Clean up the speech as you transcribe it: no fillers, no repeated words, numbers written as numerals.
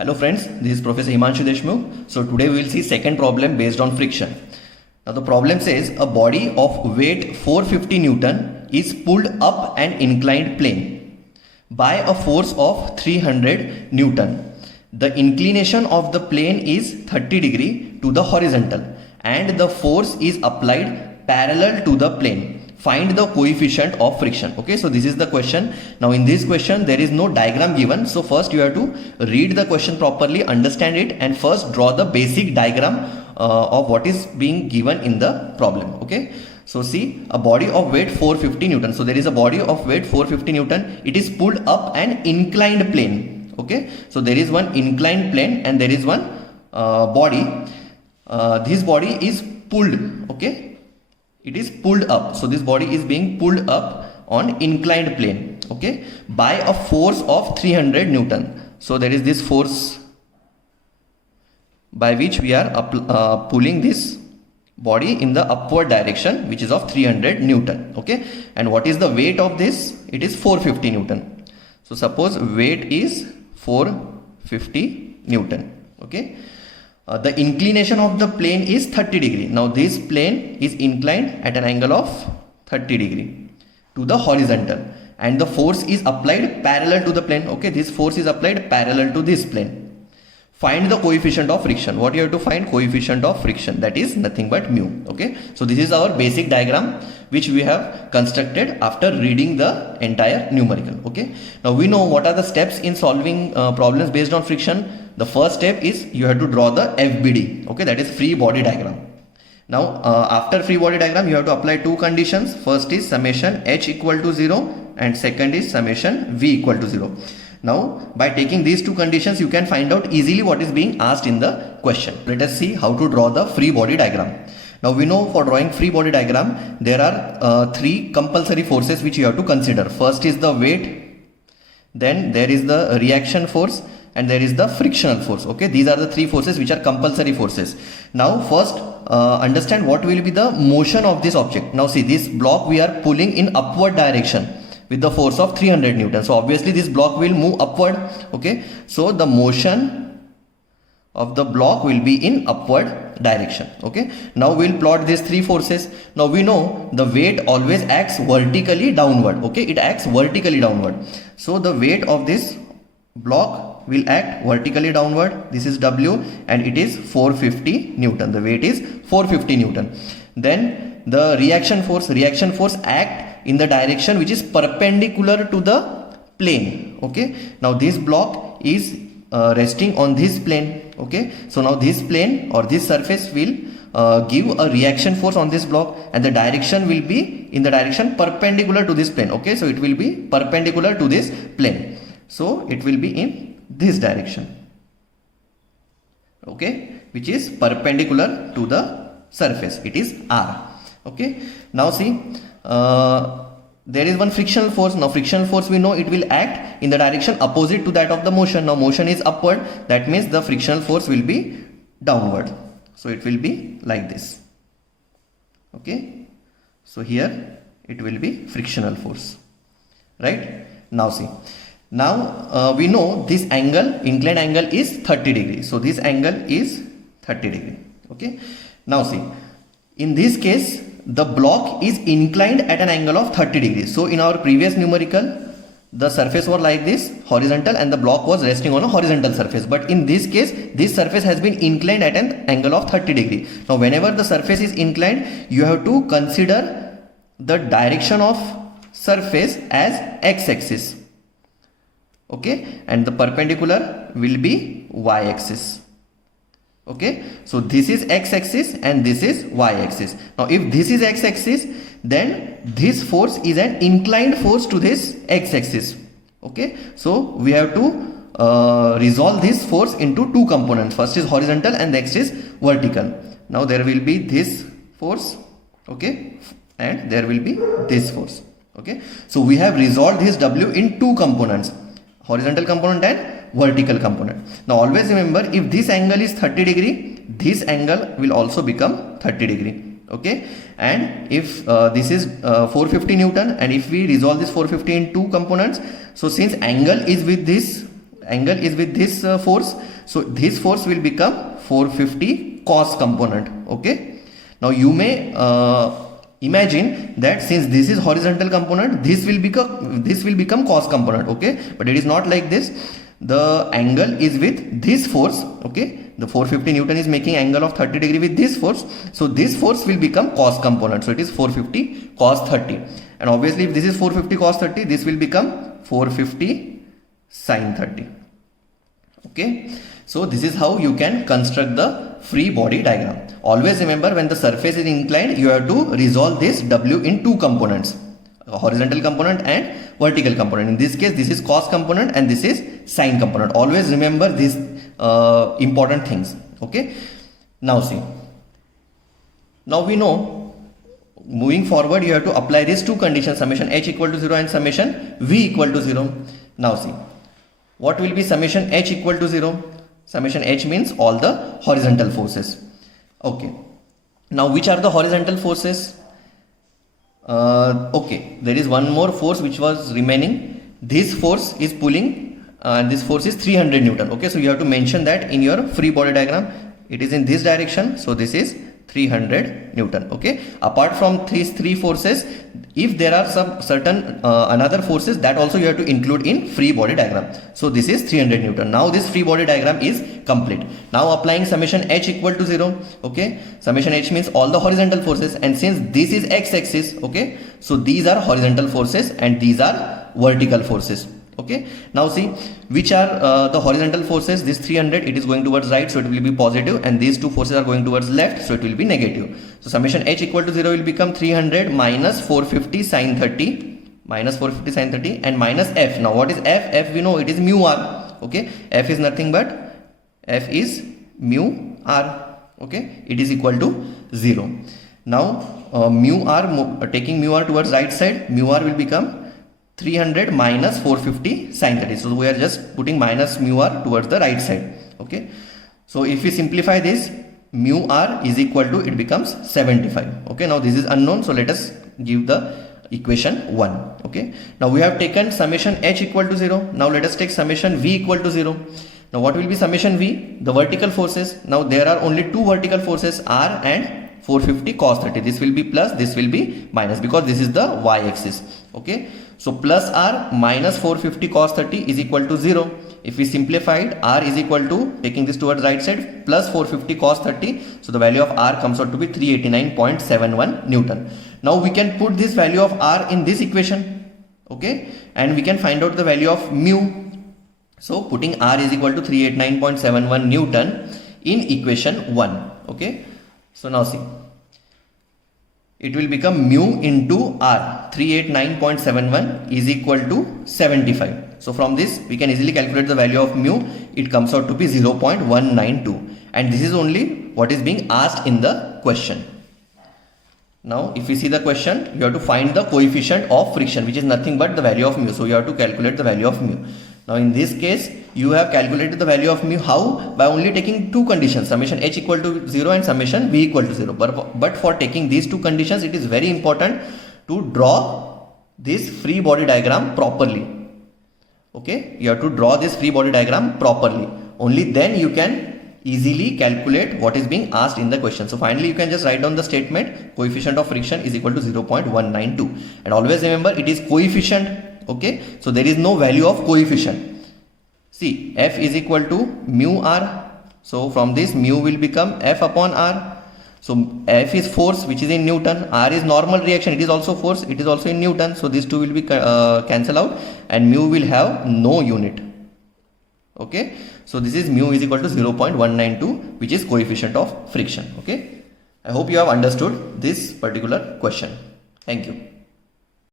Hello friends, this is Professor Himanshu Deshmukh. So today we will see second problem based on friction. Now the problem says a body of weight 450 Newton is pulled up an inclined plane by a force of 300 Newton. The inclination of the plane is 30 degree to the horizontal and the force is applied parallel to the plane. Find the coefficient of friction. Okay, so this is the question. Now in this question there is no diagram given, so first you have to read the question properly, understand it, and first draw the basic diagram of what is being given in the problem. Okay, so see, a body of weight 450 Newton. So there is a body of weight 450 Newton. It is pulled up an inclined plane. Okay, so there is one inclined plane and there is one body. This body is pulled. Okay, it is pulled up. So this body is being pulled up on inclined plane, okay, by a force of 300 Newton. So there is this force by which we are pulling this body in the upward direction, which is of 300 Newton. Okay, and what is the weight of this? It is 450 Newton. So suppose weight is 450 Newton. Okay, the inclination of the plane is 30 degree. Now this plane is inclined at an angle of 30 degree to the horizontal and the force is applied parallel to the plane. Okay, this force is applied parallel to this plane. Find the coefficient of friction. What you have to find? Coefficient of friction, that is nothing but mu. Okay, so this is our basic diagram which we have constructed after reading the entire numerical. Okay, now we know what are the steps in solving problems based on friction. The first step is you have to draw the FBD. Okay, that is free body diagram. Now after free body diagram you have to apply two conditions. First is summation h equal to 0 and second is summation v equal to 0. Now by taking these two conditions you can find out easily what is being asked in the question. Let us see how to draw the free body diagram. Now we know for drawing free body diagram there are three compulsory forces which you have to consider. First is the weight, then there is the reaction force, and there is the frictional force. Okay, these are the three forces which are compulsory forces. Now first understand what will be the motion of this object. Now see, this block we are pulling in upward direction with the force of 300 Newton. So obviously this block will move upward. Okay, so the motion of the block will be in upward direction. Okay, now we'll plot these three forces. Now we know the weight always acts vertically downward. Okay, it acts vertically downward. So the weight of this block will act vertically downward. This is W and it is 450 Newton. The weight is 450 Newton. Then the reaction force act in the direction which is perpendicular to the plane. Okay, now this block is resting on this plane. Okay, so now this plane or this surface will give a reaction force on this block and the direction will be in the direction perpendicular to this plane. Okay, so it will be perpendicular to this plane. So it will be in this direction, okay, which is perpendicular to the surface. It is R. Okay, now see, there is one frictional force. Now frictional force we know it will act in the direction opposite to that of the motion. Now motion is upward, that means the frictional force will be downward. So it will be like this. Okay, so here it will be frictional force, right? Now see, now we know this angle, inclined angle is 30 degree. So this angle is 30 degree. Okay, now see, in this case the block is inclined at an angle of 30 degrees. So in our previous numerical the surface was like this, horizontal, and the block was resting on a horizontal surface. But in this case this surface has been inclined at an angle of 30 degree. Now whenever the surface is inclined you have to consider the direction of surface as x-axis. Okay, and the perpendicular will be y-axis. Okay, so this is x-axis and this is y-axis. Now if this is x-axis, then this force is an inclined force to this x-axis. Okay, so we have to resolve this force into two components. First is horizontal and next is vertical. Now there will be this force, okay, and there will be this force. Okay, so we have resolved this W in two components, horizontal component and vertical component. Now always remember, if this angle is 30 degree, this angle will also become 30 degree. Okay, and if this is 450 Newton and if we resolve this 450 in two components, so since angle is with this angle is with this force, so this force will become 450 cos component. Okay, now you may imagine that since this is horizontal component, this will become cos component. Okay, but it is not like this. The angle is with this force. Okay, the 450 Newton is making angle of 30 degree with this force, so this force will become cos component, so it is 450 cos 30, and obviously if this is 450 cos 30, this will become 450 sin 30. Okay, so this is how you can construct the free body diagram. Always remember, when the surface is inclined, you have to resolve this W in two components, a horizontal component and vertical component. In this case, this is cos component and this is sin component. Always remember these important things. Okay, now see, now we know, moving forward you have to apply these two conditions, summation h equal to 0 and summation v equal to 0. Now see, what will be summation h equal to 0? Summation h means all the horizontal forces. Okay, now which are the horizontal forces? Okay, there is one more force which was remaining. This force is pulling and this force is 300 Newton. Okay, so you have to mention that in your free body diagram. It is in this direction, so this is 300 Newton. Okay, apart from these three forces, if there are some certain another forces, that also you have to include in free body diagram. So this is 300 Newton. Now this free body diagram is complete. Now applying summation h equal to 0. Okay, summation h means all the horizontal forces, and since this is x-axis, okay, so these are horizontal forces and these are vertical forces. Okay, now see which are the horizontal forces. This 300, it is going towards right, so it will be positive, and these two forces are going towards left, so it will be negative. So summation h equal to 0 will become 300 minus 450 sin 30, minus 450 sin 30, and minus f. Now what is f? F we know, it is mu r. Okay, f is nothing but f is mu r. Okay, it is equal to 0. Now mu r, taking mu r towards right side, mu r will become 300 minus 450 sin 30. So we are just putting minus mu r towards the right side. Okay, so if we simplify this, mu r is equal to, it becomes 75. Okay, now this is unknown, so let us give the equation 1. Okay, now we have taken summation h equal to 0. Now let us take summation v equal to 0. Now what will be summation v? The vertical forces. Now there are only two vertical forces, r and 450 cos 30. This will be plus, this will be minus, because this is the y-axis. Okay, so plus r minus 450 cos 30 is equal to 0. If we simplify it, r is equal to, taking this towards right side, plus 450 cos 30. So the value of r comes out to be 389.71 Newton. Now we can put this value of r in this equation. Okay, and we can find out the value of mu. So putting r is equal to 389.71 Newton in equation 1. Okay, so now see, it will become mu into r, 389.71 is equal to 75. So from this we can easily calculate the value of mu. It comes out to be 0.192, and this is only what is being asked in the question. Now if we see the question, you have to find the coefficient of friction, which is nothing but the value of mu. So you have to calculate the value of mu. Now in this case, you have calculated the value of mu. How? By only taking two conditions, summation h equal to 0 and summation v equal to 0. But for taking these two conditions, it is very important to draw this free body diagram properly. Okay, you have to draw this free body diagram properly. Only then you can easily calculate what is being asked in the question. So finally you can just write down the statement, coefficient of friction is equal to 0.192, and always remember it is coefficient. Okay, so there is no value of coefficient. See, f is equal to mu r, so from this mu will become f upon r. So f is force, which is in Newton, r is normal reaction, it is also force, it is also in Newton, so these two will be cancel out, and mu will have no unit. Okay, so this is mu is equal to 0.192, which is coefficient of friction. Okay, I hope you have understood this particular question. Thank you.